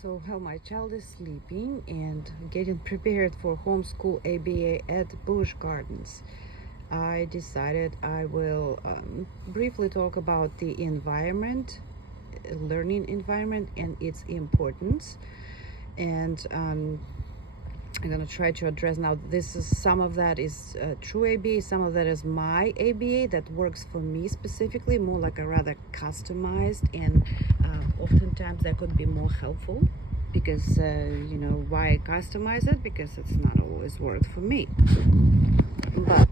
So while my child is sleeping and getting prepared for homeschool ABA at Busch Gardens, I decided I will briefly talk about the environment, learning environment, and its importance. And I'm gonna try to address now. This is some of that is true ABA, some of that is my ABA that works for me specifically, more like a rather customized, and oftentimes that could be more helpful because why I customize it, because it's not always worked for me. But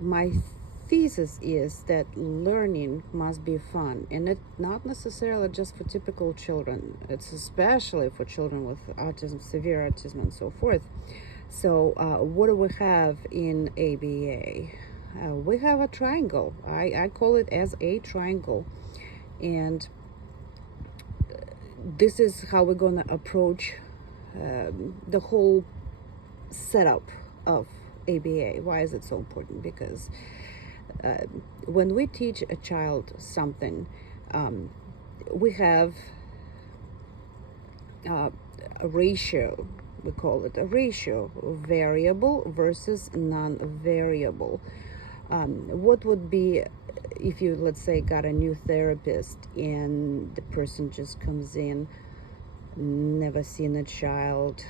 my thesis is that learning must be fun, and it not necessarily just for typical children. It's especially for children with autism, severe autism, and so forth. So what do we have in ABA? We have a triangle. I call it as a triangle, and this is how we're gonna approach the whole setup of ABA. Why is it so important? Because when we teach a child something, we have a ratio. We call it a ratio: variable versus non-variable. What would be if you, let's say, got a new therapist and the person just comes in, never seen a child?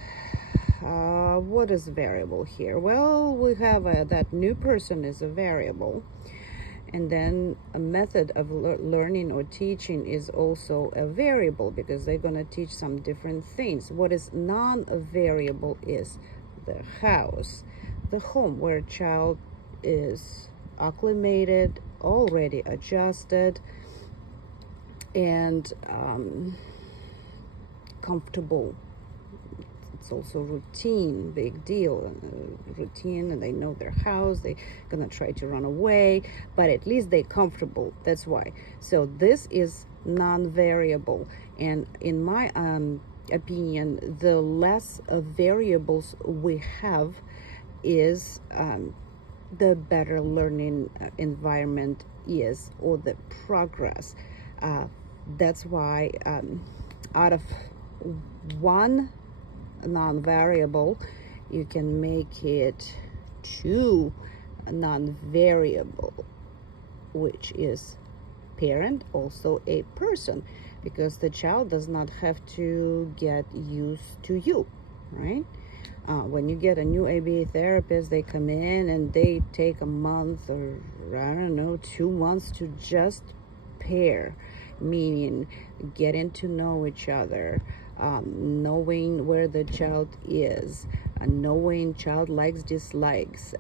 What is variable here? Well, we have that new person is a variable, and then a method of learning or teaching is also a variable, because they're going to teach some different things. What is non-variable is the house, the home, where a child is acclimated, already adjusted, and comfortable. It's also routine, big deal. Routine, and they know their house. They're gonna try to run away, but at least they're comfortable. That's why. So this is non-variable, and in my opinion, the less variables we have is the better learning environment is, or the progress. That's why out of one non-variable, you can make it two non-variable, which is parent, also a person, because the child does not have to get used to you, right? When you get a new ABA therapist, they come in and they take a month, or I don't know, 2 months to just pair, meaning getting to know each other, knowing where the child is, knowing child likes, dislikes,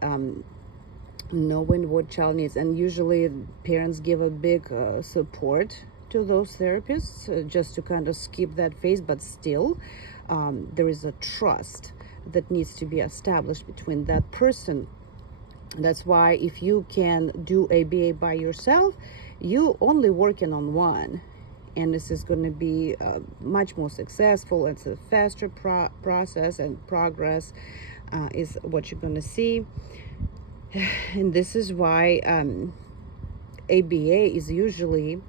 knowing what child needs. And usually parents give a big support to those therapists, just to kind of skip that phase, but still there is a trust that needs to be established between that person. That's why if you can do ABA by yourself, you only working on one, and this is going to be much more successful. It's a faster process, and progress is what you're going to see. And this is why ABA is usually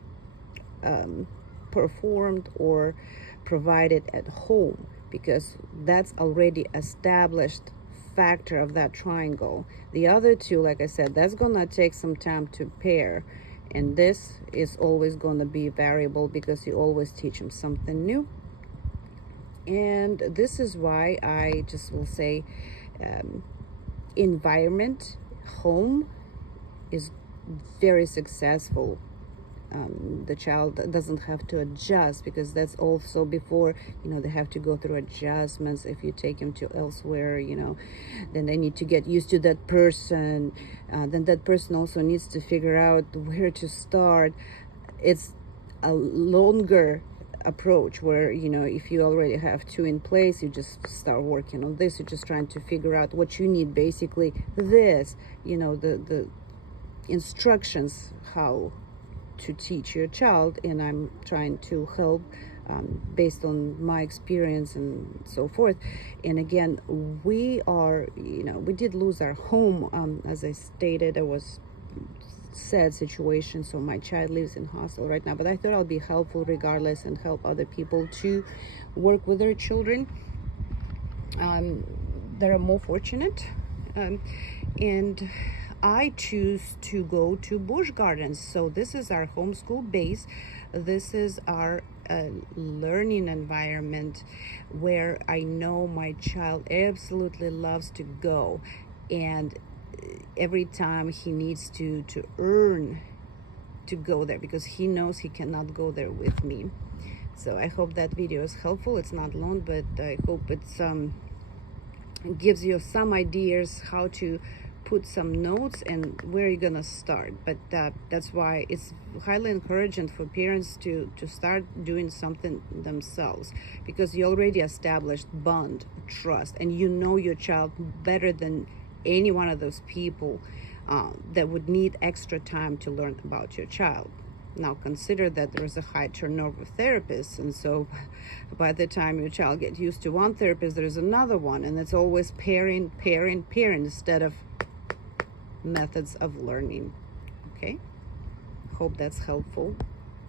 performed or provided at home, because that's already established factor of that triangle. The other two, like I said, that's gonna take some time to pair, and this is always gonna be variable, because you always teach them something new. And this is why I just will say environment, home, is very successful. The child doesn't have to adjust, because that's also before, they have to go through adjustments. If you take them to elsewhere, then they need to get used to that person. Then that person also needs to figure out where to start. It's a longer approach, where if you already have two in place, you just start working on this. You're just trying to figure out what you need, basically this, the instructions, how to teach your child, and I'm trying to help based on my experience and so forth. And again, we did lose our home, as I stated. I was sad situation. So my child lives in hostel right now, but I thought I'll be helpful regardless and help other people to work with their children that are more fortunate. And I choose to go to Busch Gardens. So this is our homeschool base. This is our learning environment where I know my child absolutely loves to go. And every time he needs to earn to go there, because he knows he cannot go there with me. So I hope that video is helpful. It's not long, but I hope it's gives you some ideas how to put some notes and where you're gonna start. But that's why it's highly encouraging for parents to start doing something themselves, because you already established bond, trust, and you know your child better than any one of those people that would need extra time to learn about your child. Now consider that there's a high turnover of therapists, and so by the time your child gets used to one therapist, there's another one, and it's always pairing instead of methods of learning. Okay, hope that's helpful.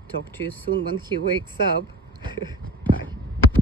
Talk to you soon when he wakes up.